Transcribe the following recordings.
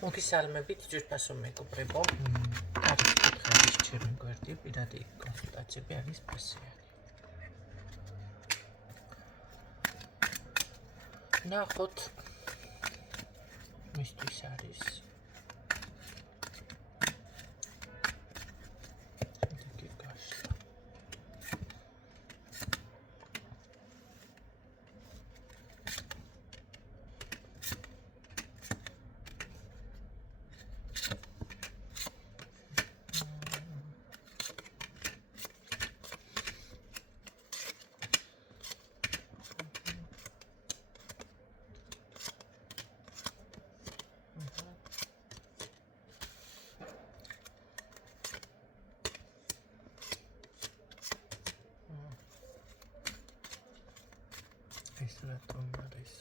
მოგესალმებით, ძვირფასო მეგობრებო. არის კითხების ჩემი გვერდი, პირადი კონსულტაციები არის პრესიანი. ნახოთ, მისთვის არის. ეს რატომ არის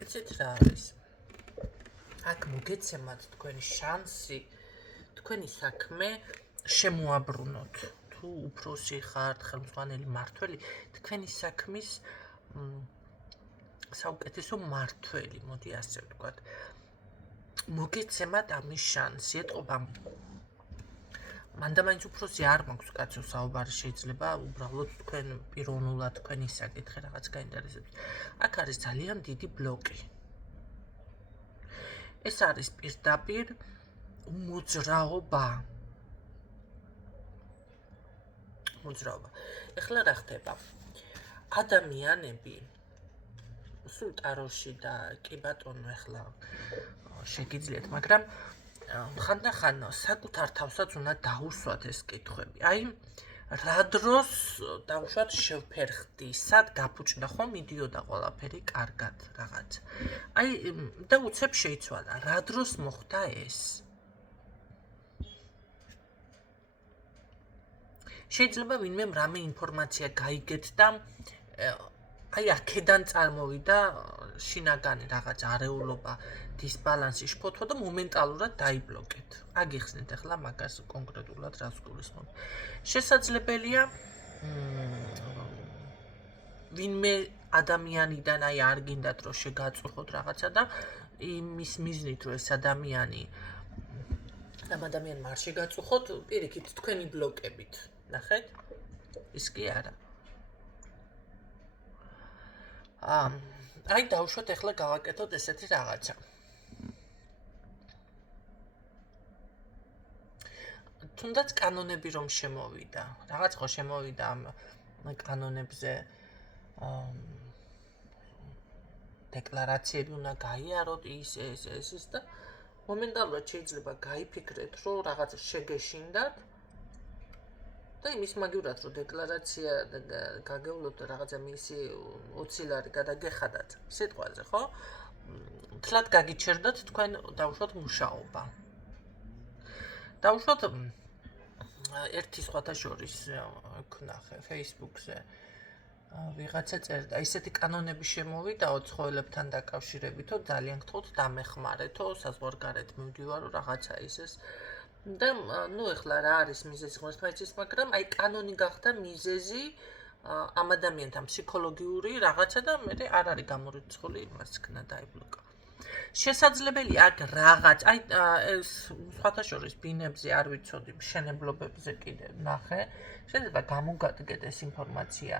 ეცეთ რა არის? აქ მოგეცემათ თქვენი შანსი, თქვენი საქმე შემოაბრუნოთ. თუ უფროსი ხართ, ხელმძღვანელი მმართველი, თქვენი საქმის საუკეთესო მმართველი, მოდი ასე ვთქვათ. მოგეცემათ ამის შანსი, ეტყობა მანდამაინც უფროსი არ მაქვს კაცო საუბარი, შეიძლება უბრალოდ თქვენ პიროვნულად თქვენი საკითხი რაღაც გაინტერესებს. აქ არის ძალიან დიდი ბლოკი. ეს არის პირდაპირ მოძრაობა. ეხლა რა ხდება? ადამიანები სულ ტაროში და კი ბატონო, ეხლა შეგიძლიათ, მაგრამ ხანდახან საკუთარ თავსაც უნდა დაუსვათ ეს კითხვები. აი, რა დროს დავუშვათ შევფერხდი, სად გაფუჭდა ხომ, მიდიოდა ყველაფერი კარგად რაღაც. აი, და უცებ შეიცვალა, რა დროს მოხდა ეს? შეიძლება ვინმე რამე ინფორმაცია გაიგეთ და აი აქედან წარმოვიდა შინაგანი რაღაც არეულობა, დისბალანსი, შფოთვა და მომენტალურად დაიბლოკეთ. აგიხსნით ახლა მაგას კონკრეტულად რას გულისხმობ. შესაძლებელია ვინმე ადამიანიდან აი არ გინდათ რომ შეგაწუხოთ რაღაცა და იმის მიზნით რომ ეს ადამიანი ამ ადამიანმა არ შეგაწუხოთ, პირიქით თქვენი ბლოკებით. ნახეთ? ის კი არა. აი დავუშვათ ახლა გავაკეთოთ ესეთი რაღაცა. თუნდაც კანონები რომ შემოვიდა, რაღაც ხო შემოვიდა ამ კანონებზე დეკლარაციები უნდა გაიაროთ ის და მომენტალურად შეიძლება გაიფიქრეთ, რომ რაღაც შეგეშინდათ და იმის მაგივრად რომ დეკლარაცია გაგევლოთ და რაღაცა მისი 20 ლარი გადაგეხადათ სიტყვაზე, ხო? თლად გაგიჩერდათ თქვენ დავუშვათ მუშაობა. დავუშვათ ერთი სხვათა შორის ვნახე Facebook-ზე ვიღაცა წერდა, ისეთი კანონები შემოვიდაო ცხოველებთან დაკავშირებითო, ძალიან გთხოვთ დამეხმარეთო, საზღვარგარეთ მივდივარო რაღაცა ისეს. და ნუ ეხლა რა არის მიზეზი ღმერთმაიცის, მაგრამ აი კანონი გახდა მიზეზი ამ ადამიანთან ფსიქოლოგიური რაღაცა და მე არ არის გამორიცხული იმას ქნა დაიბლოკა. შესაძლებელია აქ რაღაც, აი ეს სხვათა შორის ბინებზე არ ვიცოდი, მშენებლობებზე კიდე ნახე, შეიძლება გამოგადგეთ ეს ინფორმაცია.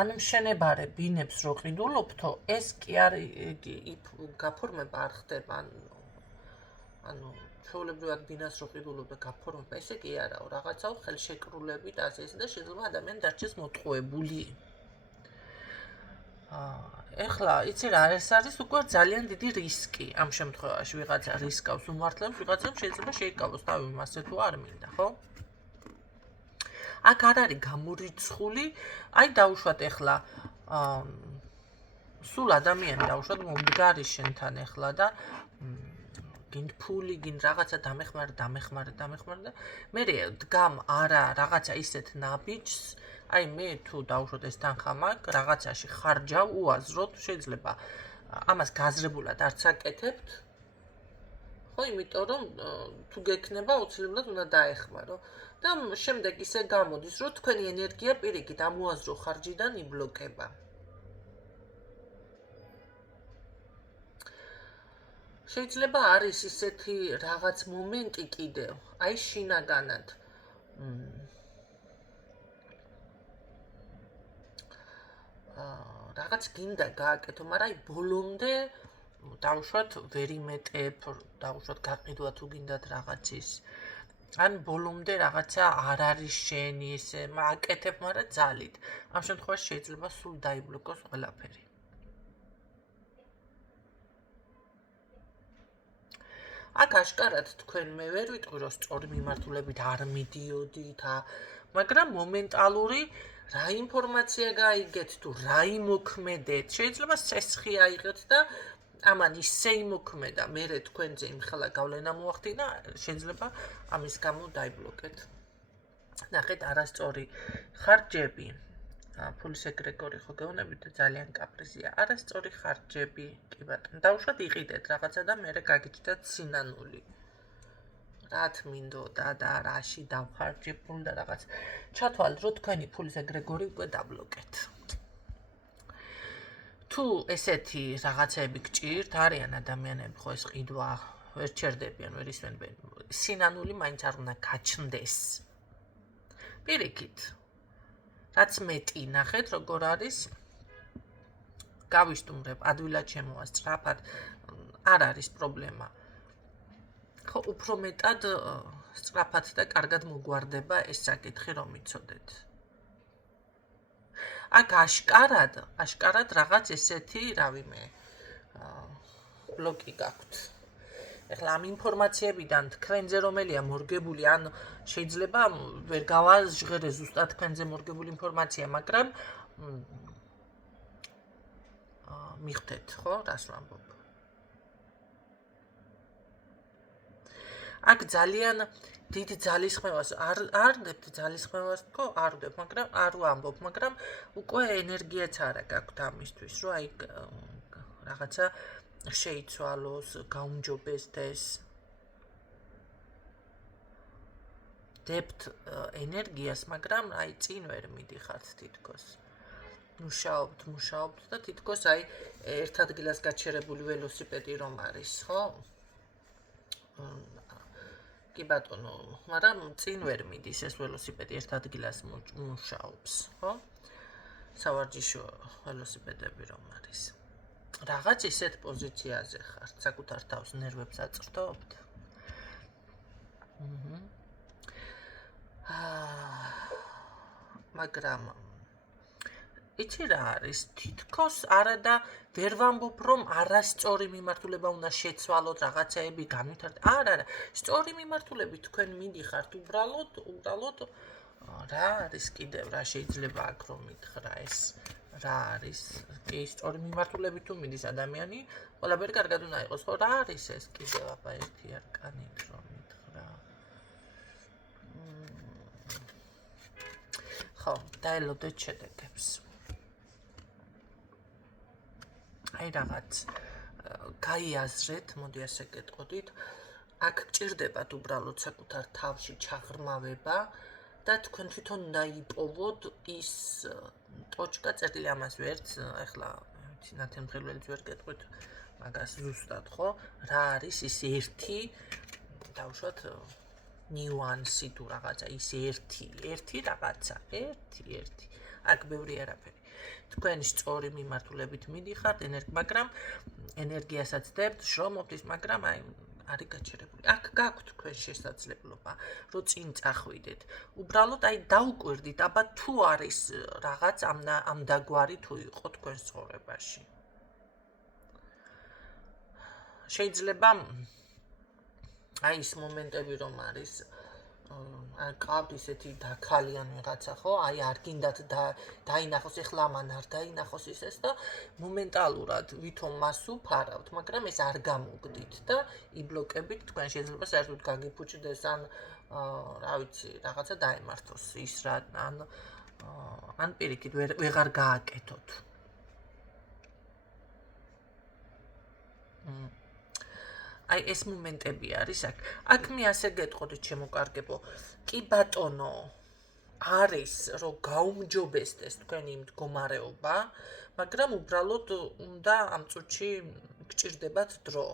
ანუ მშენებარე ბინებს რო ყიდულობთო, ეს კი არის გაფორმება არ ხდება, ანუ ჩვეულებრივად ბინას რო ყიდულობ და გაფორმება, ესე კი არაო, რაღაცაო ხელშეკრულებით ასე ისე და შეიძლება ადამიანი დარჩეს მოტყუებული. ეხლა იცი რა არის უკვე ძალიან დიდი რისკი ამ შემთხვევაში, ვიღაცა რისკავს უმართლებს, ვიღაცამ შეიძლება შეიკავოს თავი მასე თუ არ მინდა, ხო? აქ არ არის გამორიცხული, აი დავუშვათ ეხლა სულ ადამიანი დავუშვათ მომდგარი შენთან ეხლა და გინდ ფული, გინდ რაღაცა დამეხმარე და მე დგამ არა რაღაცა ისეთ ნაბიჯს, აი მე თუ დავუშვოთ ეს თანხა მაქვს, რაღაცაში ხარჯავ უაზროდ, შეიძლება ამას გაზრებულად არც აკეთებთ. ხო, იმიტომ რომ თუ გექნება, აუცილებლად უნდა დაეხმარო. და შემდეგ ისე გამოდის, რომ თქვენი ენერგია პირიქით ამ უაზრო ხარჯიდან იბლოკება. შეიძლება არის ისეთი რაღაც მომენტი კიდევ, აი შინაგანად. რაღაც გინდა გააკეთო, მაგრამ აი ბოლომდე დავუშვათ ვერ იმეტებ, დავუშვათ გაყიდვა თუ გინდათ რაღაცის. ან ბოლომდე რაღაცა არ არის შენი ესე, აკეთებ, მაგრამ ძალით. ამ შემთხვევაში შეიძლება სულ დაიბლოკოს ყველაფერი. აქ აშკარად თქვენ მე ვერ ვიტყვი, რომ სწორი მიმართულებით არ მიდიოდით, მაგრამ მომენტალური რა ინფორმაცია გაიგეთ თუ რა იმოქმედეთ, შეიძლება სესხი აიღეთ და ამან ისე იმოქმედა, მერე თქვენზე იმხელა გავლენა მოახდინა, შეიძლება ამის გამო დაიბლოკეთ. ნახეთ, არასწორი ხარჯები, ფულის ეგრეგორი ხო გეუბნებით, ძალიან კაპრიზია. არასწორი ხარჯები, კი ბატონო, დავუშვათ იყიდეთ რაღაცა და მერე გაგიჩნდათ სინანული. რაც მინდოდა და რაში დავხარჯებული და რაღაც. ჩათვალეთ, რომ თქვენი ფულის ეგრეგორი უკვე დაბლოკეთ. თუ ესეთი რაღაცები გჭირთ, არიან ადამიანები, ხო ეს ყიდვა ვერ ჩერდებიან, ვერ ისვენებენ. სინანული მაინც არ უნდა გაჩნდეს. პირიქით. რაც მეტი ნახეთ, როგორ არის. გავისტუმრებ, ადვილად შემოვა სწრაფად, არ არის პრობლემა. ხო, უფრო მეტად სწრაფად და კარგად მოგვარდება ეს საკითხი, რომ იცოდეთ. აქ აშკარად რაღაც ესეთი, რავიმე, ბლოკი გაქვთ. ეხლა ამ ინფორმაციებიდან თქვენზე რომელია მორგებული, ან შეიძლება ვერ გავაჟღერე ზუსტად თქვენზე მორგებული ინფორმაცია, მაგრამ მიხდეთ, ხო, რას ვამბობ. აქ ძალიან დიდ ძალისხმევას არ დებთ ძალისხმევას თქო, არ ვდებ, მაგრამ არ ვამბობ, მაგრამ უკვე ენერგიაც არა გაქვთ ამისთვის, რომ აი რაღაცა შეიცვალოს, გაუმჯობესდეს. დებთ ენერგიას, მაგრამ აი წინ ვერ მიდიხართ თითქოს. მუშაობთ და თითქოს აი ერთ ადგილას გაჩერებული ველოსიპედი რომ არის, ხო? კი ბატონო, მაგრამ წინ ვერ მიდის ეს ველოსიპედი ერთ ადგილას მუშაობს, ხო? სავარჯიშო ველოსიპედები რომ არის. რაღაც ისეთ პოზიციაზე ხართ, საკუთარ თავს ნერვებს აწრთობთ. მაგრამ იცი რა არის, თითქოს არა და ვერ ვამბობ, რომ არასწორი მიმართულება უნდა შეცვალოთ, რაღაცეები განვითარდეთ. არა, სწორი მიმართულებით თქვენ მიდიხართ უბრალოდ რა არის კიდევ, რა შეიძლება აქ რომ მითხრა ეს, რა არის, კი, სწორი მიმართულებით თუ მიდის ადამიანი, ყველაფერი კარგად უნდა იყოს, ხო, რა არის ეს კიდევ აბა ერთი არკანით რომ მითხრა. ხო, დაელოდეთ შედეგებს. აი რაღაც გაიაზრეთ, მოდი ასე გეტყოდით, აქ გჭირდებათ უბრალოდ საკუთარ თავში ჩაღრმავება და თქვენ თვითონ უნდა იპოვოთ ის ტოჩკა წერტილი ამას ვერც, ახლა ვიცი ნათემხელველიც ვერ გეტყვით მაგას ზუსტად, ხო? რა არის ის ერთი, დავუშვათ ნიუანსი თუ რაღაცა, ის ერთი რაღაცა, ერთი. აქ ბევრი არაფერი. თქვენ სწორი მიმართულებით მიდიხართ, მაგრამ ენერგიასაც დებთ, შრომობთ ის, მაგრამ აი არის გაჩერებული. აქ გაქვთ თქვენ შესაძლებლობა, რომ წინ წახვიდეთ. უბრალოდ აი დაუკვირდით, აბა თუ არის რაღაც ამდაგვარი თუ იყო თქვენ ცხოვრებაში. შეიძლება აი ის მომენტები რომ არის ყავთ ისეთი დაქალიან ვიღაცა, ხო? აი არ გინდათ დაინახოს, ეხლა ამან არ დაინახოს ისეს და მომენტალურად ვითომ მას უფარავთ, მაგრამ ეს არ გამოგდით და იბლოკებით თქვენ შეიძლება საერთოდ გაგიფუჭდეს ან რა ვიცი, რაღაცა დაემართოს ის რა, ან ან პირიქით ვეღარ გააკეთოთ. აი ეს მომენტები არის აქ მე ასე გეტყოდით შემოკარგებო. კი ბატონო, არის რომ გაუმჯობესდეს თქვენი მდგომარეობა, მაგრამ უბრალოდ უნდა ამ წუთში გჭირდებათ დრო.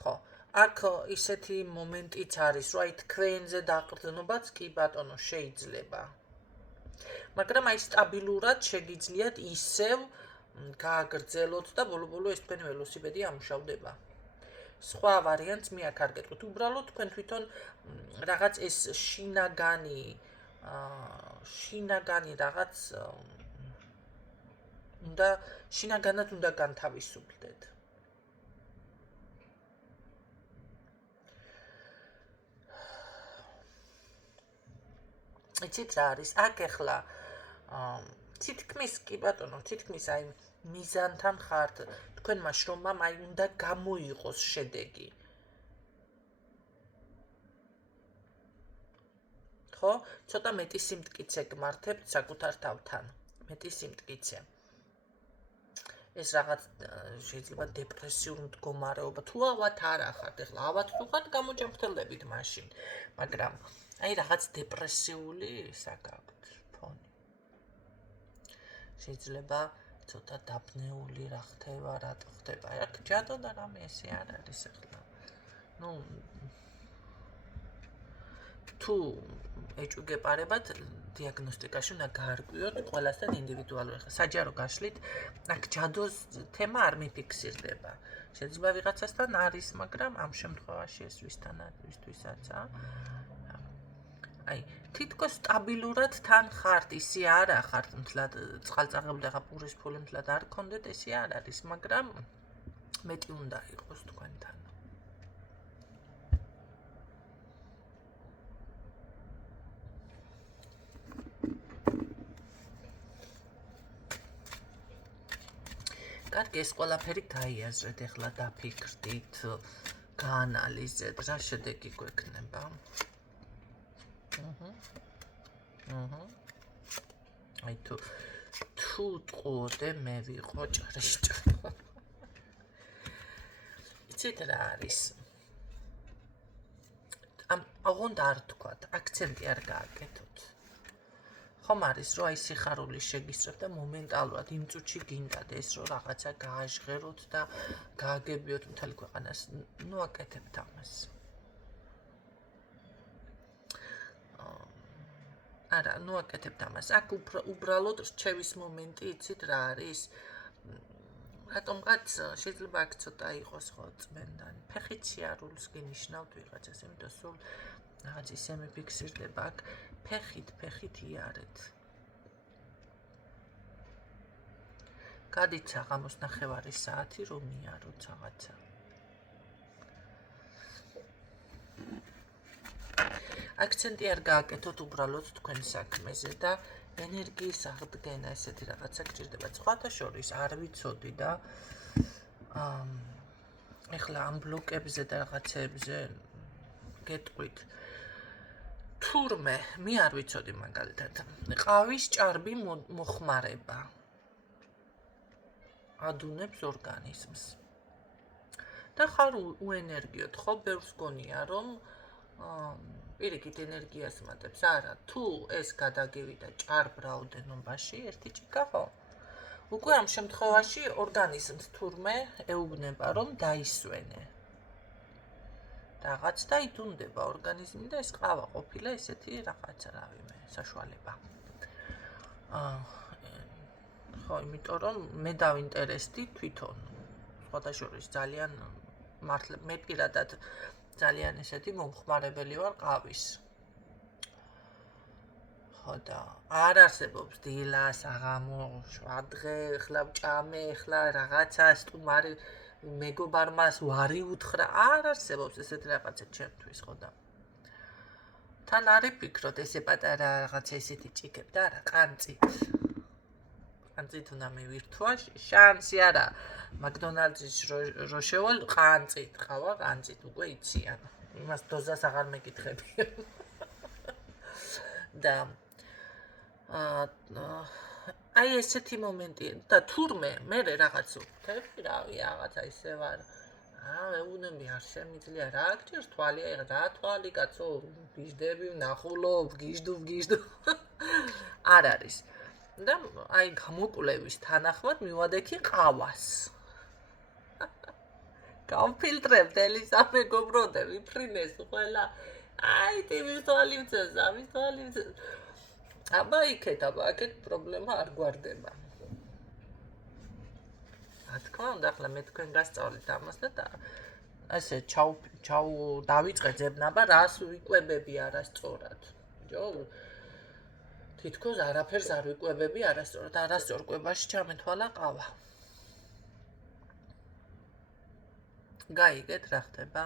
ხო, აქ ისეთი მომენტიც არის, რომ აი თქვენზე დაყრდნობაც კი ბატონო შეიძლება. მაგრამ აი სტაბილურად შეგიძლიათ ისევ გააგრძელოთ და ბოლო-ბოლო ეს თქვენი ველოსიპედი ამუშავდება. სხვა ვარიანტს მე აქ არ გეტყვით, უბრალოდ თქვენ თვითონ რაღაც ეს შინაგანი რაღაც შინაგანად უნდა განთავისუფლდეთ. იცით რა არის? აქ ახლა თითქმის კი ბატონო, თითქმის აი მიზანთან ხართ, თქვენმა შრომამ აი უნდა გამოიყოს შედეგი. ხო? ცოტა მეტი სიმტკიცე გმართებთ საკუთარ თავთან. მეტი სიმტკიცე. ეს რაღაც შეიძლება დეპრესიულ მდგომარეობა თუ ავად არ ახართ, ახლა ავად თუ ხართ გამოჯანმრთელდებით მაშინ, მაგრამ აი რაღაც დეპრესიული საკაქვთ ფონი. შეიძლება ცოტა დაბნეული რა ხდება, რატო ხდება. აქ ჯადო და რამე ესე არ არის ახლა. ნუ თუ ეჭვგეპარებათ დიაგნოსტიკაში უნდა გაარკვიოთ ყველასთან ინდივიდუალურად. ახლა საჯარო გაშლით, აქ ჯადოს თემა არ მიფიქსირდება. შეიძლება ვიღაცასთან არის, მაგრამ ამ შემთხვევაში ეს ვისთვისაცაა. აი, თითქოს სტაბილურად თან ხართ, ისე არა ხართ მთლად წყალწაღებული და პურის ფული მთლად არ გქონდეთ, ესე არ არის, მაგრამ მეტი უნდა იყოს თქვენთან. კარგი, ეს ყველაფერი გაიაზრეთ, ახლა დაფიქრდით, გაანალიზეთ, რა შედეგი გვექნება. აი თუ ტყოდე მე ვიყო ჭრიშჭრო. იცით რა არის? აღონდა არ თქვათ, აქცენტი არ გააკეთოთ. ხომ არის, რომ აი სიხარული შეგისწრებთ და მომენტალურად იმ წუთში გინდათ ეს, რომ რაღაცა გააჟღეროთ და გააგებიოთ მთელი ქვეყანას. ნუ აკეთებთ ამას. არა, ნუ აკეთებთ ამას. აქ უბრალოდ რჩევის მომენტი, იცით რა არის? რატომღაც შეიძლება აქ ცოტა იყოს ხო წმენდანი. ფეხით სიარულს გინიშნავთ ვიღაცას, იმიტომ სულ რაღაც ისე მიფიქსირდება აქ. ფეხით იარეთ. გადით საღამოს 9:30 საათი რომ იაროთ რაღაცა. აქცენტი არ გააკეთოთ უბრალოდ თქვენ საქმეზე და ენერგიის აღდგენა ესეთი რაღაცა გჭირდება. სხვათა შორის არ ვიცოდი და ეხლა ამ ბლოკებზე და რაღაცებზე გეტყვით. თურმე მე არ ვიცოდი მაგალითად. ყავის ჭარბი მოხმარება ადუნებს ორგანიზმს. და ხარ უენერგიოთ, ხო, ბევრს გონია რომ პირიქით ენერგიას მატებს. არა, თუ ეს გადაგივიდა ჭარბ რაოდენობაში, ერთი ჭიქა ხო? უკვე ამ შემთხვევაში ორგანიზმს თურმე ეუბნება რომ დაისვენე. რაღაც და იდუნდება ორგანიზმი და ეს ყავა ყოფილა ესეთი რაღაცა რავიმე, საშუალება. ხო, იმიტომ რომ მე დავინტერესდი თვითონ. სხვათა შორის ძალიან მე პირადად ძალიან ესეთი მომხმარებელი ვარ ყავის. ხო და არ არსებობს დილა, საღამო, შვადღე, ხლა ვჭამე, ხლა რაღაცა სტუმარი მეგობარმას ვარი უთხრა, არ არსებობს ესეთი რაღაცა ჩემთვის, ხო და თან არი ფიქრობ ესე პატარა რაღაცა ესეთი ჭიქებ და არა, ყანწით უნდა მივირთვა, შანსი არა. მაკდონალდსის რო შევალ ყანწით ყავა, ყანწით უკვე იციან. იმას დოზას აღარ მეკითხები. და აი ესეთი მომენტი და თურმე მე რაღაც ვთქვი, რავი, რაღაცა ისე ვარ. მეუნები არ შემიძლია, რა გჭირს თვალი, რა თვალი, კაცო, გიждები, ნახულობ, გიждდუ. არ არის. და აი გამოკვლევის თანახმად მივადექი ყავას. გავფილტრებ თელისამე გობროდე, ვიფრინეს ყველა. აი, ტიმის თვალი ვცეს, ამის თვალი ვცეს. აბა აქეთ პრობლემა არ გვარდება. რა თქმა უნდა, ახლა მე თქვენ გასწავლით ამას და ასე დავიწყე ძებნაბა, რას ვიკვებები არასწორად. ჯო თითქოს არაფერს არ ვიკვებები არასწორად, არასწორ კვებაში ჩამეთვალა ყავა. გაიგეთ რა ხდება?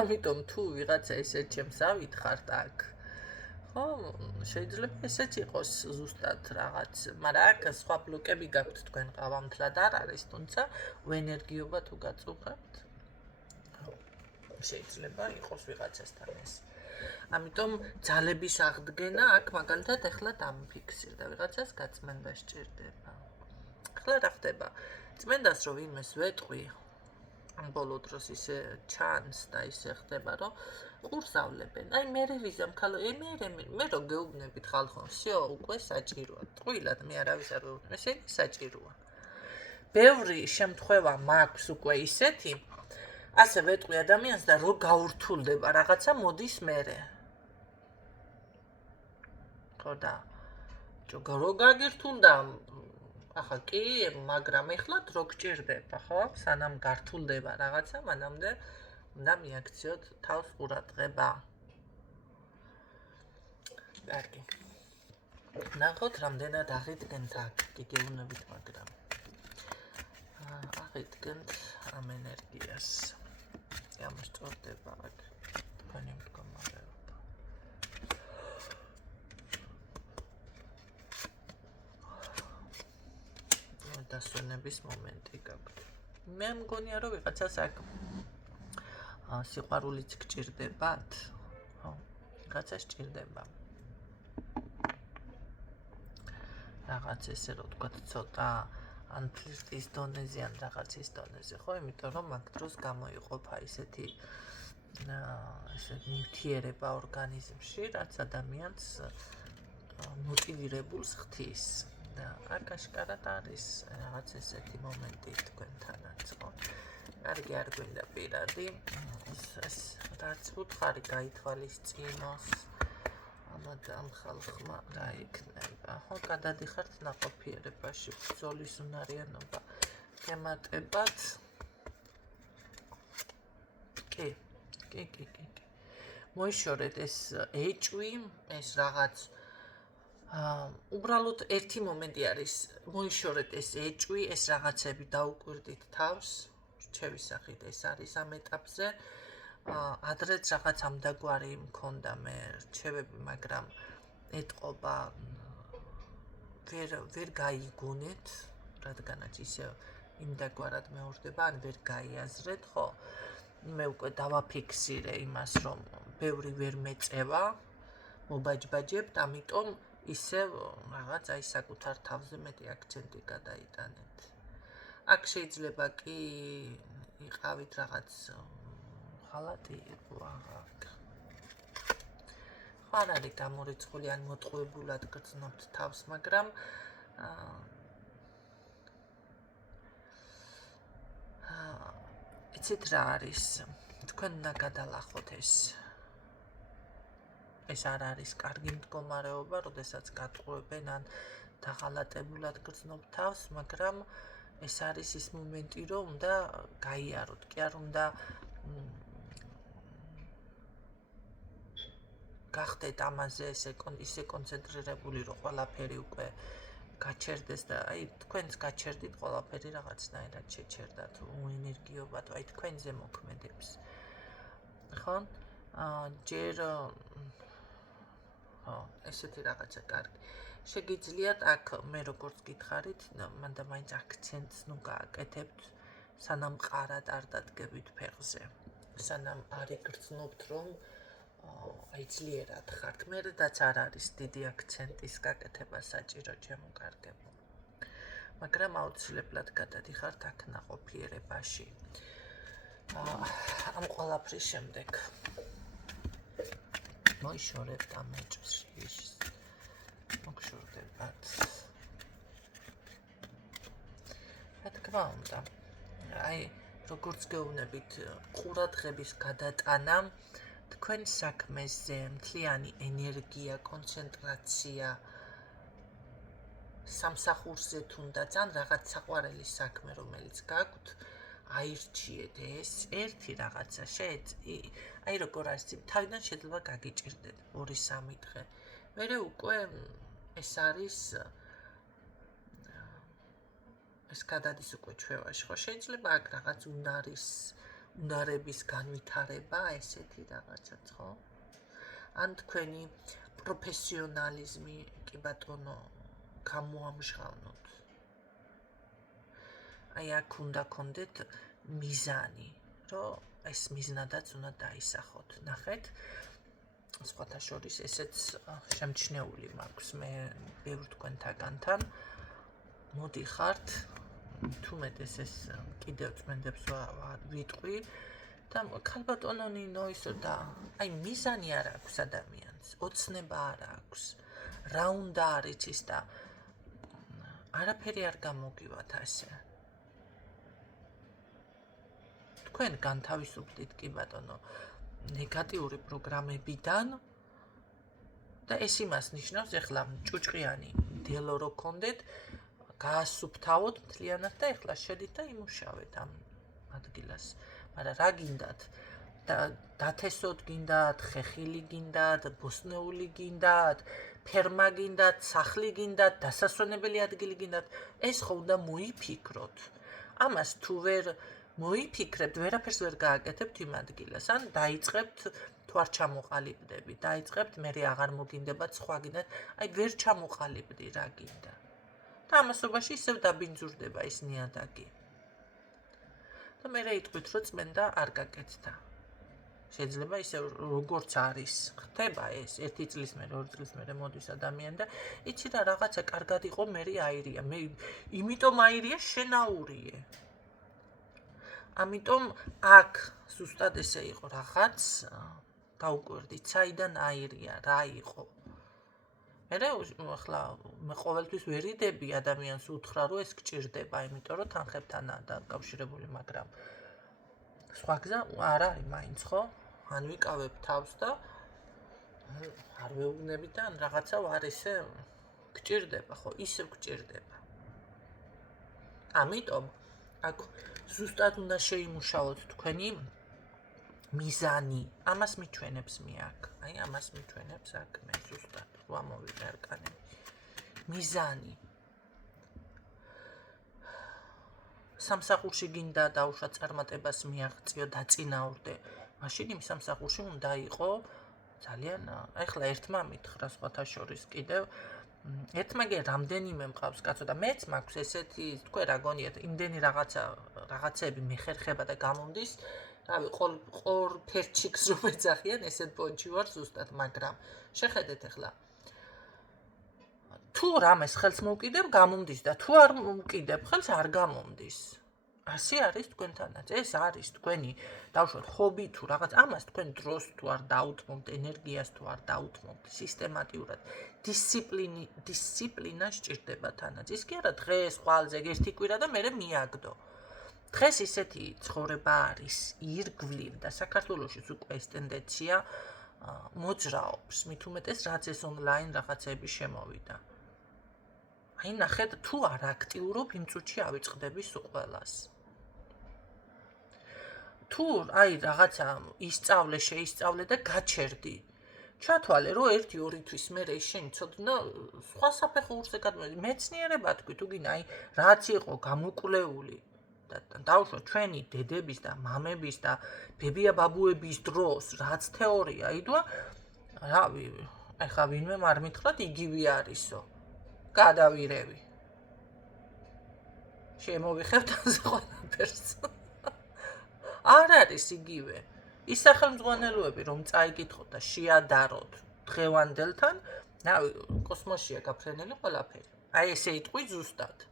ამიტომ თუ ვიღაცა ესე ჩემს ავითხრთ აქ, ხო, შეიძლება ესეც იყოს ზუსტად რაღაც, მაგრამ აქ სხვა ბლოკები გაქვთ თქვენ ყავამთლად არ არის, თუმცა უენერგიობა თუ გაწუხებთ, შეიძლება იყოს ვიღაცასთან ეს. ამიტომ ძალების აღდგენა აქ მაგალითად ახლა დამიფიქსირდა, ვიღაცას გაწმენდა სჭირდება. ახლა რა ხდება? წმენდას რომ ვინმეს ვეტყვი, ამ ბოლო დროს ისე ჩანს და ისე ხდება, რომ ყურსავლებენ. აი მე ვიზამ ხალხო, მე რო გეუბნებით ხალხო, всё, უკვე საჭიროა. ტყუილად მე არავის არ ვეუბნები, ესენი საჭიროა. ბევრი შემთხვევა მაქვს უკვე ისეთი, ასე ვეტყვი ადამიანს და რო გაურთულდება რაღაცა მოდის მერე. ხო და რო გაგირთულდა ახლა კი, მაგრამ ეხლა დრო გჭირდება, ხო? სანამ გართულდება რაღაცა, მანამდე უნდა მიაქციოთ თავს ყურადღება. კარგი. ნახოთ, რამდენად აღიდგენთ აქ, გიგეუნებით, მაგრამ აღიდგენთ ამ ენერგიას. გამოსწორდება აქ თქვენი მდგომარეობა. დასვენების მომენტი გაქვთ. მე მგონია რომ ვიღაცას აქ სიყვარულიც გჭირდებათ, ხო, ვიღაცა სჭირდება. რაღაც ესე რომ თქვა ცოტა ან ფლირტის დონეზე ან რაღაცის დონეზე, ხო, იმიტომ რომ მაგ დროს გამოიყოფა ისეთი ნივთიერება ორგანიზმში, რაც ადამიანს მოტივირებულს ხდის. და აქ აშკარად არის რაღაც ესეთი მომენტი თქვენთანაც, ხო? კარგი არ გვინდა პირადი, ეს რაც უთხარი გაითვალისწინოს, ამიტომ ხალხმა რა იქნება, ხო, გადადიხართ ნაყოფიერებაში, ბრძოლის უნარიანობა გემატებათ. კი. მოიშორეთ ეს ეჭვი, ეს რაღაც უბრალოდ ერთი მომენტი არის, მოიშორეთ ეს ეჭვი, ეს რაღაცები დაუკვირდით თავს, რჩევის სახით ეს არის ამ ეტაპზე. ადრეც რაღაც ამდაგვარი მქონდა მე რჩევები, მაგრამ ეტყობა ვერ გაიგონეთ, რადგანაც ისე იმდაგვარად მეორდება, ან ვერ გაიაზრეთ, ხო? მე უკვე დავაფიქსირე იმას, რომ ბევრი ვერ მეწევა, მობაჯბაჯებთ, ამიტომ ისე რაღაც აი საკუთარ თავზე მეტი აქცენტი გადაიტანეთ. აქ შეიძლება კი იყავით რაღაც ხალატი იყო აღარ. ხო არ არის გამორიცხული ან მოტყუებულად გრძნობთ თავს, მაგრამ იცით რა არის, თქვენ უნდა გადალახოთ ეს არ არის კარგი მდგომარეობა, როდესაც გატყუებენ ან დაღალატებულად გრძნობთ თავს, მაგრამ ეს არის ის მომენტი, რომ უნდა გაიაროთ, კი არ უნდა გახდეთ ამაზე ისე კონცენტრირებული, რომ ყველაფერი უკვე გაჩერდეს და აი თქვენს გაჩერდით ყველაფერი რაღაცნაირად შეჩერდათ, უენერგიობათ, აი თქვენზე მოქმედებს. ხო? ჯერ ესეთი რაღაცა კარგი. შეგიძლიათ აქ მე როგორც გითხარით, მანდა მაინც აქცენტს ნუ გააკეთებთ, სანამ ყარად არ დადგებით ფეხზე. სანამ არ იგრძნობთ, რომ აი ძლიერად ხართ. მერედაც არ არის დიდი აქცენტის გაკეთება საჭირო ჩემო კარგებო. მაგრამ აუცილებლად გადადიხართ აქ ნაყოფიერებაში. ამ ყველაფრის შემდეგ მოიშორებთ ამ ეჭვში. მოგშორდებათ. რა თქმა უნდა, აი როგორც გეუბნებით, ყურადღების გადატანა თქვენ საქმეზე მთლიანი ენერგია, კონცენტრაცია სამსახურზე თუნდაც ან რაღაც საყვარელი საქმე, რომელიც გაქვთ, აირჩიეთ ეს ერთი რაღაცა აი როგორ არის, თავიდან შეიძლება გაგიჭირდეთ 2-3 დღე. მერე უკვე ეს არის ეს გადადის უკვე ჩვევაში, ხო? შეიძლება აქ რაღაც უნარების განვითარება, ესეთი რაღაცაც, ხო? ან თქვენი პროფესიონალიზმი, კი ბატონო, გამოამჟღავნოთ. აი აქ უნდა გქონდეთ მიზანი, რომ ეს მიზნადაც უნდა დაისახოთ. ნახეთ, სხვათა შორის ესეც შემჩნეული მაქვს მე ბევრ თქვენთაგანთან. მოდიხართ, თუმეტეს ეს კიდევ წმენდებს ვიტყვი და ქალბატონო ნინო ისო და აი მიზანი არ აქვს ადამიანს, ოცნება არ აქვს, რა უნდა არიცის და არაფერი არ გამოგივათ ასე. თქვენ განთავისუფლდით კი ბატონო ნეგატიური პროგრამებიდან და ეს იმას ნიშნავს, ეხლა ჭუჭყიანი დელო რო გქონდეთ, გაასუფთავოთ მთლიანად და ეხლა შედით და იმუშავეთ ამ ადგილას. მაგრამ რა გინდათ? დათესოთ გინდათ, ხეხილი გინდათ, ბოსტნეული გინდათ, ფერმა გინდათ, სახლი გინდათ, დასასვენებელი ადგილი გინდათ, ეს ხო უნდა მოიფიქროთ. ამას თუ ვერ მოიფიქრებთ, ვერაფერს ვერ გააკეთებთ იმ ადგილას. ან დაიწყებთ თუ არ ჩამოყალიბდები, დაიწყებთ მე აღარ მოგინდებათ სხვა გინდათ, აი ვერ ჩამოყალიბდი რა გინდა. და ამასობაში ისევ დაბინძურდება ის ნიადაგი. და მე იტყვით, რომ წმენდა არ გაკეთდა. შეიძლება ისევ როგორც არის, ხდება ეს 1 წლის მერე, 2 წლის მერე მოდის ადამიანი და იცი რა რაღაცა კარგად იყო, მე აირია. მე იმიტომ აირია შენაურიე. ამიტომ აქ ზუსტად ესე იყო რაღაც დაუკვირდით, საიდან აირია, რა იყო. მერე ახლა მე ყოველთვის ვერ იდები ადამიანს უთხრა, რომ ეს გჭირდება, იმიტომ რომ თანხებთანაა დაკავშირებული, მაგრამ სხვა გზა არ არის მაინც, ხო? ან ვიკავებ თავს და არ ვეუბნები და ან რაღაცა არ ესე გჭირდება, ხო? ისევ გჭირდება. ამიტომ აქ ზუსტად უნდა შეიმუშაოთ თქვენი მიზანი. ამას მიჩვენებს მე აქ. აი ამას მიჩვენებს აქ მე ზუსტად. ვამოვიყერკანე. მიზანი. სამსახურში გინდა დაუშვა წარმატებას მიაღწიო, დაწინაურდე. მაშინ იმ სამსახურში უნდა იყო ძალიან, ეხლა ერთმა მითხრა სხვათა შორის კიდევ ერთმაგე რამდენიმე მყავს კაცო და მეც მაქვს ესეთი, თქვენ რა გონიათ, იმდენი რაღაცები მეხერხება და გამომდის, რავი, ყორ ფერჩიქს რომ ეძახიან, ესეთ პონჩი ვარ ზუსტად, მაგრამ შეხედეთ ეხლა თუ რამეს ხელს მოვკიდებ, გამომდის და თუ არ მოვკიდებ, ხელს არ გამომდის. ასე არის თქვენთანაც, ეს არის თქვენი დავუშვათ ჰობი თუ რაღაც, ამას თქვენ დროს თუ არ დაუთმობთ, ენერგიას თუ არ დაუთმობთ, სისტემატიურად, დისციპლინა სჭირდება თანაც. ის კი არა დღეს, ხვალზე, ერთი კვირა და მერე მიაგდო. დღეს ისეთი ცხოვრება არის, ირგვლივ და საქართველოშიც უკვე ეს ტენდენცია მოძრაობს, მით უმეტეს რაც ეს ონლაინ რაღაცები შემოვიდა. აი ნახეთ, თუ არ აქტიურობ, იმ წუთში ავიწყდები სულ ყველას. თუ აი რაღაცა ისწავლე, შეისწავლე და გაჩერდი. ჩათვალე, რომ 1-2 თვის მერე შენ ცოდნა სხვა საფეხურზე გადმოდი. მეცნიერება თქვი, თუ გინდა, აი რაც იყო გამოკვლეული და დავუშვათ ჩვენი დედების და მამების და ბებია-ბაბუების დროს, რაც თეორია იდვა, რავი, ეხლა ვინმე არ მითხრათ, იგივე არისო. გადავირევი. შემოვიხებთ ამაზე ყველაფერს. არ არის იგივე. ის სახელმძღვანელოები რომ წაიკითხოთ და შეადაროთ დღევანდელთან, კოსმოსია გაფრენილი ყველაფერი. აი ესე იტყვი ზუსტად.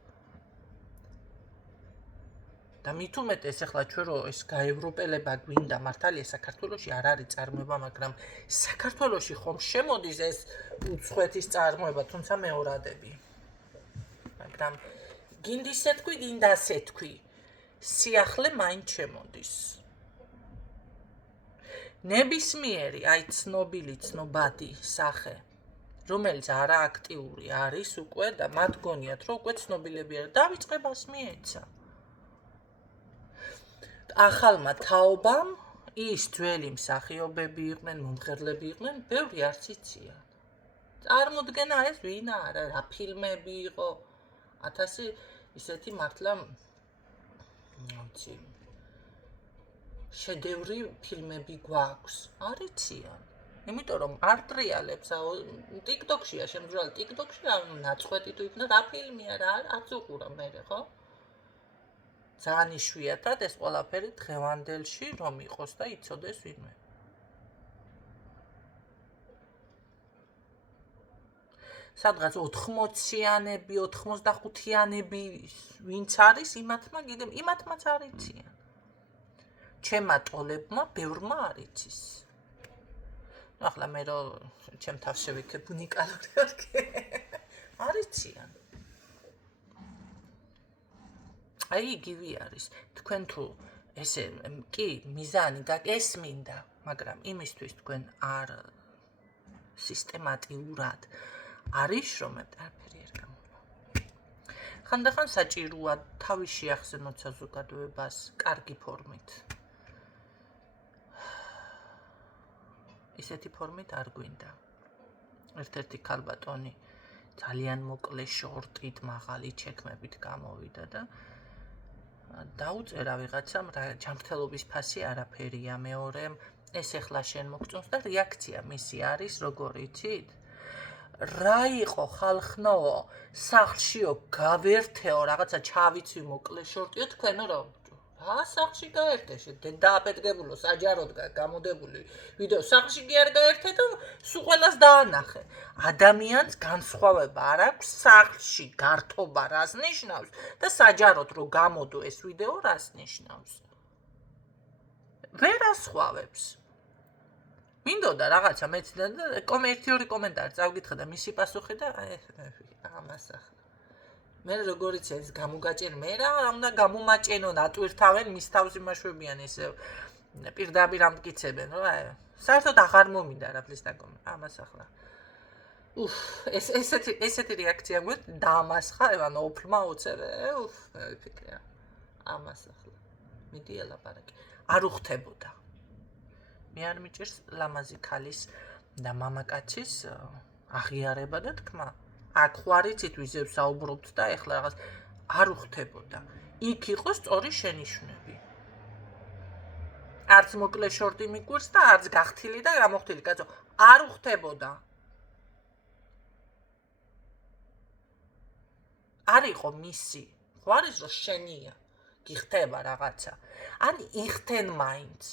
და მით უმეტეს ახლა ჩვენ რო ეს გაევროპელება გვინდა მართალია საქართველოში არ არის წარმოება, მაგრამ საქართველოში ხომ შემოდის ეს უცხოეთის წარმოება, თუმცა მეორადები. მაგრამ გინდა ისე თქვი, გინდა ასე თქვი. სიახლე მაინც შემოდის. ნებისმიერი, აი ცნობილი, ცნობადი სახე, რომელიც არა აქტიური არის უკვე და მათ გონიათ, რომ უკვე ცნობილები არის, დავიწყებას მიეცა. ახალმა თაობამ ის ძველი მსახიობები იყვნენ, მომღერლები იყვნენ, ბევრი არც იციან. წარმოდგენა ეს ვინ არა, რა ფილმები იყო, 1000 ისეთი მართლა ვიცი შედევრი ფილმები გვაქვს, არ იციან. იმიტომ რომ არ ტრიალებს, TikTok-შია შემძვრალი, TikTok-ში ნაცხვეტი თუ იქნა რა ფილმია, რა არც უყურა მე, ხო? ძალიან იშვიათად ეს ყველაფერი დღევანდელში რომ იყოს და იცოდეს ვინმე. სადღაც 80-იანები, 85-იანები ვინც არის, იმათმაც არ იციან. ჩემმა ტოლებმა ბევრმა არ იცის. ახლა მე რომ ჩემ თავს შევიქებ უნიკალური ვარ, არ იციან. აი იგივე არის. თქვენ თუ ესე კი მიზანი გაკესმინდა, მაგრამ იმისთვის თქვენ არ სისტემატიურად არ იშრომებთ, არაფერი არ გამოვა. ხანდახან საჭიროა თავის შეახსენოთ საზოგადოებას კარგი ფორმით. ისეთი ფორმით არ გვინდა. ერთ-ერთი ქალბატონი ძალიან მოკლე შორტით, მაღალი ჩექმებით გამოვიდა და დაუწერა ვიღაცამ რა ჯანმრთელობის ფასი არაფერია, მეორემ ეს ეხლა შენ მოგწონს და რეაქცია მისი არის როგორი იცით? რა იყო ხალხნაო, სახლშიო გავერთეო, რაღაცა ჩავიცვი მოკლე შორტიო, თქვენო რომ რა სახლში გაერთე, დააპედგებულო, საჯაროდ გამოდებული ვიდეო, სახლში კი არ გაერთე და სულ ყველას დაანახე. ადამიანს განსხვავება არ აქვს სახლში გართობა რას ნიშნავს და საჯაროდ რომ გამოდო ეს ვიდეო რას ნიშნავს. ვერ ასხვავებს. მინდოდა რაღაცა მეცდა და ერთი-ორი კომენტარი წავკითხე და მისი პასუხი და ამას ახლა. მე როგორიც ეს გამოგაჭერ მე რა უნდა გამომაჭენო ნატვირთავენ მის თავს იმაშვებიან ესე პირდაპირ ამტკიცებენ რა საერთოდ აღარ მომინდა რაფლის დაგომა ამას ახლა ესეთი რეაქცია გვეთ დამასხა ევანო უფლმა უწევე ფიქრია ამას ახლა მიდი ელაპარაკი არ უხდებოდა მე არ მიჭირს ლამაზი ქალის და მამაკაცის აღიარება და თქმა აქ ხوارიცით ვიზე ვსაუბრობთ და ეხლა რაღაც არ უხდებოდა. იქ იყო სწორი შენიშვნები. არც მოკლე შორტი მიგვირს და არც გახთილი და გამოხთილი კაცო არ უხდებოდა. არ იყო მისი. ხوارის რომ შენია. გიხდება რაღაცა. ან იხთენ მაინც.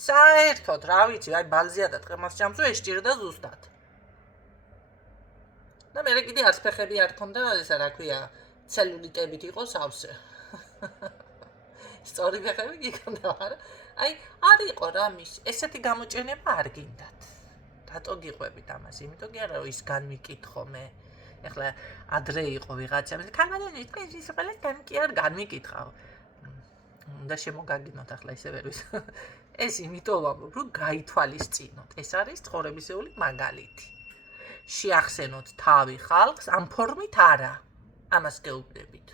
საერთოდ რა ვიცი, აი ბალზია და ტყემას ჭამს ու ეშჭირდა ზუსტად. და მე კიდე არც ფეხები არ ქონდა, ესა რა ქვია, ცელულიტებით იყო სავსე. სწორი ფეხები გიქონდა, არა? აი, არ იყო რა მის, ესეთი გამოჭენება არ გინდათ. რატო გიყვებით ამას? იმიტომ კი არა, რომ ის განმიკითხო მე. ეხლა ადრე იყო ვიღაცა, ქალბატონი თქვენ ის ყველა განკი არ განმიკითხავ. და შემოგაგინოთ ახლა ისე ვერ ვის. ეს იმიტომ რომ გაითვალისწინოთ. ეს არის ცხოვრებისეული მაგალითი. შეახსენოთ თავი ხალხს ამ ფორმით არა ამას გეუბნებით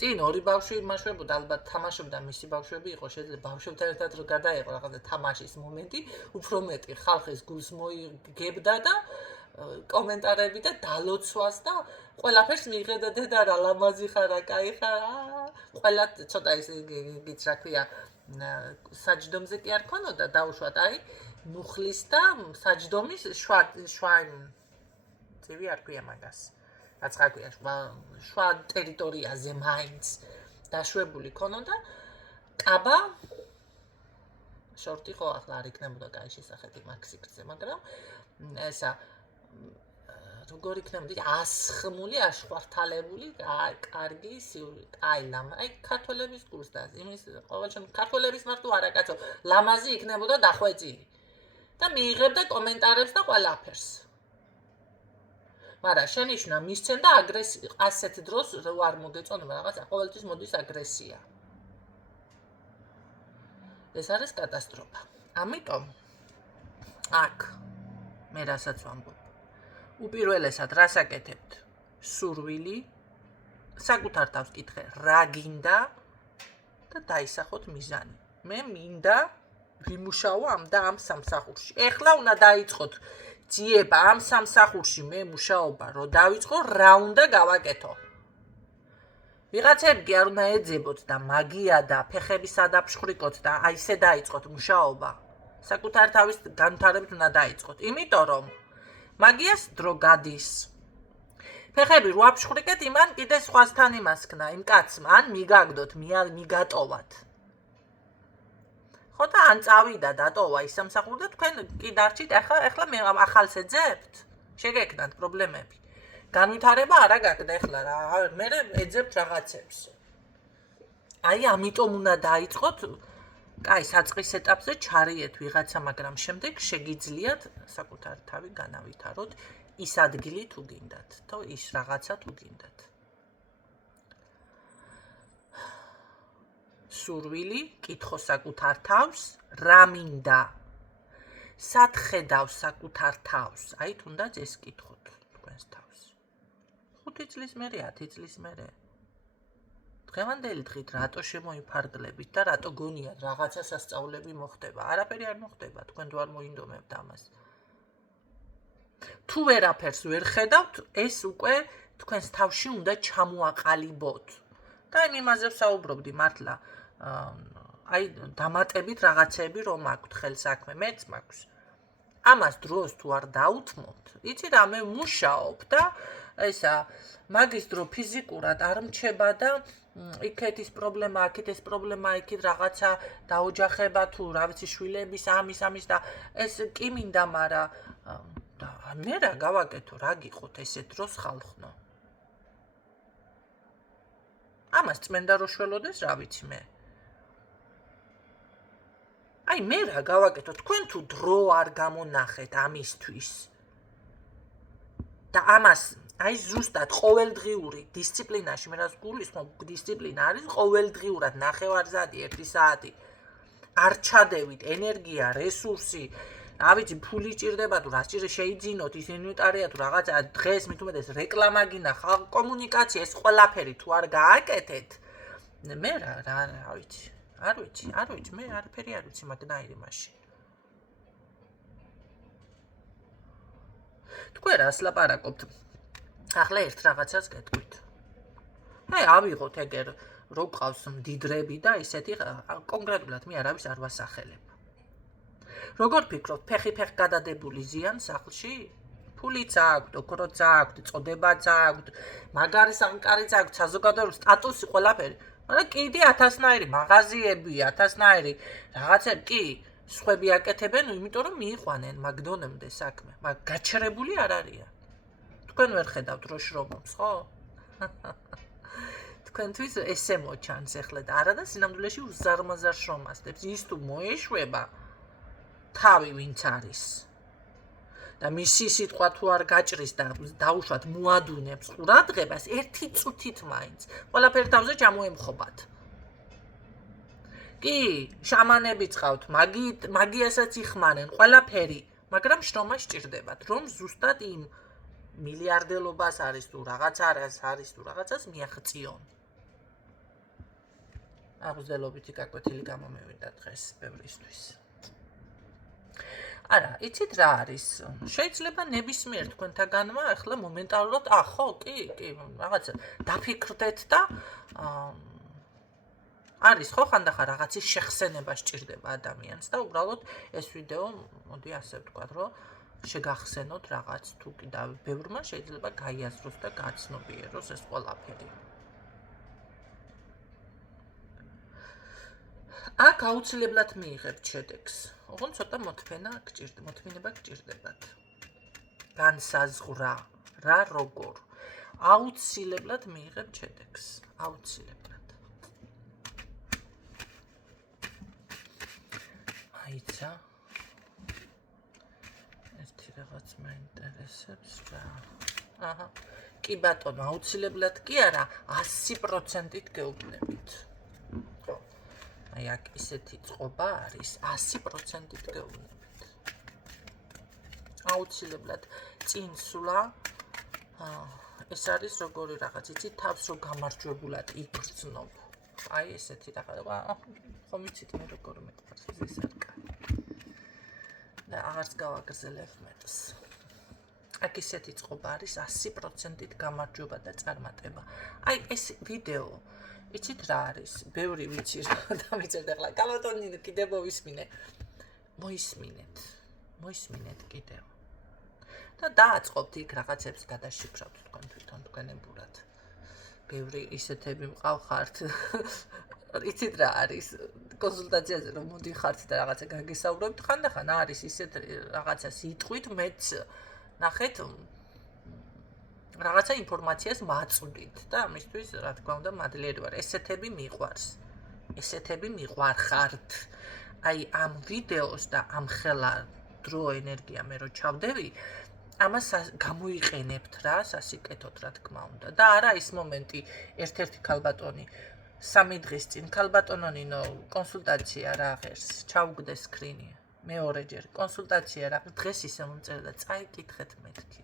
წინ ორი ბავშვი იმაშვებოდა ალბათ თამაშობდა მისი ბავშვები იყო შეიძლება ბავშვებთან ერთად რო გადაეყო რაღაცა თამაშის მომენტი უფრო მეტი ხალხის გულს მოიგებდა და კომენტარები და დალოცვას და ყველაფერს მიიღედა და რა ლამაზი ხარ რა კაი ხარ ყველა ცოტა ის გიც რა ქვია საჯდომზე კი არ ქონოდა დაუშვათ აი მუხლის და საჯდომის შვა წივი არ ქვია მაგას რაც რა ქვია შვა ტერიტორიაზე მაინც დაშვებული ქონოდა კაბა შორტი ხო ახლა არ იქნებოდა კაი შესახეთი მაქსიკზე, მაგრამ ესა როგორ იქნებოდა ასხმული, აშხვართალებული, კარგი სიული, კაი ლამა. აი ქართველების გულს და იმის ყოველ შემთხვევაში ქართველების მარტო არა კაცო, ლამაზი იქნებოდა დახვეწილი. და მიიღებდა კომენტარებს და ყველაფერს. მაგრამ შენიშვნა მისცენ და აგრესია ასეთ დროს არ მოგეწონება რაღაცა, ყოველთვის მოდის აგრესია. ეს არის კატასტროფა. ამიტომ აქ მე რასაც ვამბობ. უპირველესად რას აკეთებთ? სურვილი, საკუთარ თავს კითხე, რა გინდა და დაისახოთ მიზანი. მე მინდა ვიმუშაო ამ სამსახურში. ეხლა უნდა დაიწყოთ ძიება ამ სამსახურში მე მუშაობა, რომ დავიწყო, რა უნდა გავაკეთო. ვიღაცები კი არ უნდა ეძებოთ და მაგია და ფეხები სადაფშვრიკოთ და აი ესე დაიწყოთ მუშაობა. საკუთარ თავის განვითარებით უნდა დაიწყოთ, იმიტომ რომ მაგიას დრო გადის. ფეხები რო აფშვრიკეთ, იმან კიდე სხვასთან იმასქნა, იმ კაცმა, ან მიგაგდოთ, მიგატოვათ. ხო და ან წავიდა დატოვა ის სამსახური და თქვენ კი დარჩით, ახლა მე ახალს ეძებთ? შეგექნათ პრობლემები. განვითარება არა გაკდა ახლა რა, მე ეძებთ რაღაცებს. აი ამიტომ უნდა დაიწყოთ, კაი, საწყის ეტაპზე ჩარიეთ ვიღაცა, მაგრამ შემდეგ შეგიძლიათ საკუთარ თავი განავითაროთ ის ადგილი თუ გინდათ, თუ ის რაღაცა თუ გინდათ. სურვილი, კითხო საკუთარ თავს, რა მინდა. სად ხედავს საკუთარ თავს? აი თუნდაც ეს კითხოთ თქვენს თავს. 5 წლის მერე, 10 წლის მერე. დღევანდელი დღით რატო შემოიფარგლებით და რატო გონიათ რაღაცა სასწაულები მოხდება? არაფერი არ მოხდება, თქვენ თუ არ მოინდომებთ ამას. თუ ვერაფერს ვერ ხედავთ, ეს უკვე თქვენს თავში უნდა ჩამოაყალიბოთ. და იმაზე ვსაუბრობდი მართლა. აი დამატებით რაღაცები რომ აქვთ ხელსაქმე, მეც მაქვს. ამას დროს თუ არ დაუთმობთ, იცი რა, მე მუშაობ და ესა მაგის დრო ფიზიკურად არ მჩება და იქეთ ის პრობლემა, აქეთ ეს პრობლემა, იქით რაღაცა დაოჯახება თუ რა ვიცი შვილების ამის და ეს კი მინდა, მაგრამ და მე რა გავაკეთო, რა გიყოთ ესეთ დროს ხალხნო. ამას წმენდა რო შველოდეს, რა ვიცი მე. აი მე რა გავაკეთო, თქვენ თუ დრო არ გამონახეთ ამისთვის. და ამას აი ზუსტად ყოველდღიური დისციპლინაში, მე რას გულისხმობ, დისციპლინა არის ყოველდღიურად ნახევარზადი 1 საათი. არ ჩადევით ენერგია, რესურსი, რა ვიცი, ფული ჭირდება თუ რა შეიძინოთ, ის ინვენტარია თუ რაღაცა, დღეს მით უმეტეს რეკლამა გინდა, ხალხ კომუნიკაცია, ეს ყველაფერი თუ არ გააკეთეთ, მე რა ვიცი. არ ვიცი, მე არაფერი არ ვიცი მაგნაირი მაშინ. თქვენ რას ლაპარაკობთ? ახლა ერთ რაღაცას გეტყვით. ავიღოთ ეგერ რო გყავს მდიდრები და ისეთი კონკრეტულად მე არავის არ ვასახელებ. როგორ ფიქრობთ, ფეხი გადადებული ზიან სახლში? ფულიც აქვთ, ოქროც აქვთ, წოდებაც აქვთ, მაგარი სამყარიც აქვთ, საზოგადოებრივი სტატუსი ყველაფერი. მაგრამ კიდე 1000-ნაირი მაღაზიები, 1000-ნაირი რაღაცები კი სხვები აკეთებენ, იმიტომ რომ მიიყვანენ მაგდონემდე საქმე, მაგრამ გაჩერებული არ არიან. თქვენ ვერ ხედავთ რო შრომობს, ხო? თქვენთვის ესე მოჩანს ეხლა და არა და სინამდვილეში უზარმაზარ შრომასდებს. ის თუ მოეშვება თავი ვინც არის და მისი სიტყვა თუ არ გაჭრის და დაუშვათ მოადუნებს ყურადღებას, ერთი წუთით მაინც ყველაფერი თავზე ჩამოემხობათ. კი, შამანები წავთ, მაგიასაც იხმარენ, ყველაფერი, მაგრამ შრომა სჭირდებათ, რომ ზუსტად იმ მილიარდელობას არის თუ რაღაც არის თუ რაღაცას მიაღწიონ. აღზრდელობითი გაკვეთილი გამომევიდა დღეს ბევრისთვის. არა, იცით რა არის? შეიძლება ნებისმიერ თქვენთაგანმა ახლა მომენტალურად, ხო, კი, რაღაცა დაფიქრდეთ და არის ხო ხანდახან რაღაცის შეხსენება სჭირდება ადამიანს და უბრალოდ ეს ვიდეო, მოდი ასე ვთქვათ, რომ შეგახსენოთ რაღაც თუ კიდე ბევრმა შეიძლება გაიაზროს და გაცნობიეროს ეს ყველაფერი. აქ აუცილებლად მიიღებთ შედეგს. ოღონდ ცოტა მოთმინება გჭირდებათ. განსაზღვრა რა როგორ. აუცილებლად მიიღებთ შედეგს. აუცილებლად. აიცა. ერთი რაღაც მაინტერესებს რა. აჰა. კი ბატონო, აუცილებლად კი არა, 100%-ით გეუბნებით. ხო. აი აქ ისეთი წყობა არის, 100%-ით გეუბნებით. აუცილებლად წინ სვლა. ეს არის როგორი რაღაც, იცით, თავს რო გამარჯვებულად იგრძნობ. აი ესეთი რაღაც. ხომ იცით მე როგორ მეყვარს ეს არ კაი. და აღარც გავაგრძელებ მეტს. აქ ისეთი წყობა არის 100%-ით გამარჯვება და წარმატება. აი ეს ვიდეო, იცით რა არის? ბევრი ვიცი რა დამიწერდა ახლა. კალატონი კიდევ მოვისმინე. მოისმინეთ კიდევ. და დააწყობთ იქ რაღაცებს გადაშიფრავთ თქვენებურად. ბევრი ისეთები მყავხართ. იცით რა არის? კონსულტაციაზე რომ მოდიხართ და რაღაცა გაგესაუბრებთ, ხანდახან არის ისეთ რაღაცა სიტყვით მეც ნახეთ რაღაცა ინფორმაციას მაწვდით და ამისთვის რა თქმა უნდა მადლიერი ვარ. ესეთები მიყვარს. ესეთები მიყვარხართ. აი ამ ვიდეოს და ამ ხელა დრო ენერგია მე რო ჩავდევი, ამას გამოიყენებთ რა, სასიკეთოდ რა თქმა უნდა. და არა ის მომენტი, ერთ-ერთი ქალბატონი 3 დღის წინ ქალბატონო ნინო კონსულტაცია რა ღერს, ჩავგდე სკრინი. მეორეჯერ კონსულტაცია რა დღეს ისე მომწერა და წაიკითხეთ მეთქი.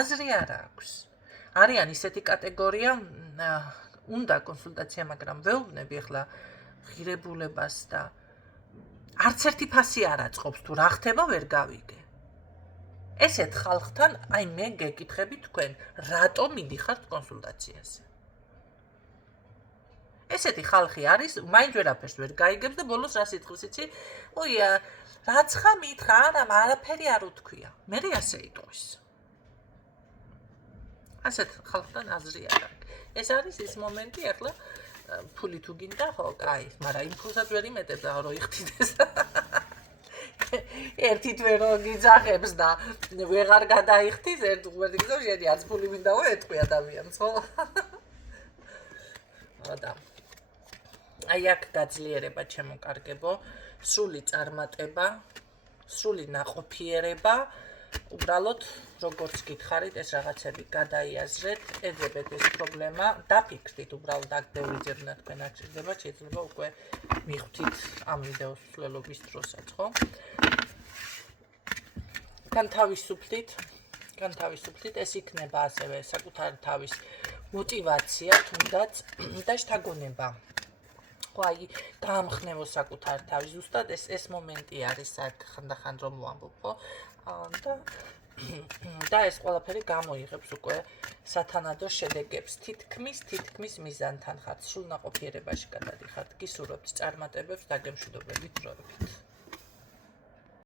აზრი არ აქვს. არიან ისეთი კატეგორია, უნდა კონსულტაცია, მაგრამ ვეუბნები ახლა ღირებულებას და არც ერთი ფასი არ აწყობს თუ რა ხდება ვერ გავიგე. ესეთ ხალხთან აი მე გეკითხები თქვენ, რატომ მიდიხართ კონსულტაციაზე? ესეთი ხალხი არის, მაინც ვერაფერს ვერ გაიგებს და ბოლოს რა სიტყვის იცი? ოია, რაც ხა მითხრა, არა, არაფერი არ უთქვია. მე ასე იტყვის. ასეთ ხალხთან აზრი არ აქვს. ეს არის ის მომენტი, ახლა ფული თუ გინდა, ხო, კაი, მაგრამ იმ ფულსაც ვერ იმეტებ და რო იხდიდეს. ერთი თვე რო გიძახებს და ვეღარ გადაიხდის, ერთ უღმერთი გზო შედი, არც ფული მინდაო ეთქვი ადამიანს, ხო? და აი აქ გაძლიერება ჩემო კარგებო, სრული წარმატება, სრული ნაყოფიერება, უბრალოდ როგორც გითხარით, ეს რაღაცები გადაიაზრეთ, ეძებეთ ეს პრობლემა, დაფიქრდით უბრალოდ აქ ბევრი ძებნა თქვენ არ ჭირდება, შეიძლება უკვე მიხვდით ამ ვიდეოს მსვლელობის დროსაც, ხო? განთავისუფლით, ეს იქნება ასევე საკუთარი თავის мотивация თუნდაც და შთაგონება. ხო, აი, გაამხნევო საკუთარი თავი, ზუსტად ეს მომენტი არის აქ ხანდახან რომ ვამბობ, ხო? და ეს ყველაფერი გამოიღებს უკვე სათანადო შედეგებს. თითქმის მიზანთან ხართ, სრულნაყოფიერებაში გადადიხართ, გისურვებთ წარმატებებს, დაგემშვიდობებით დროებით.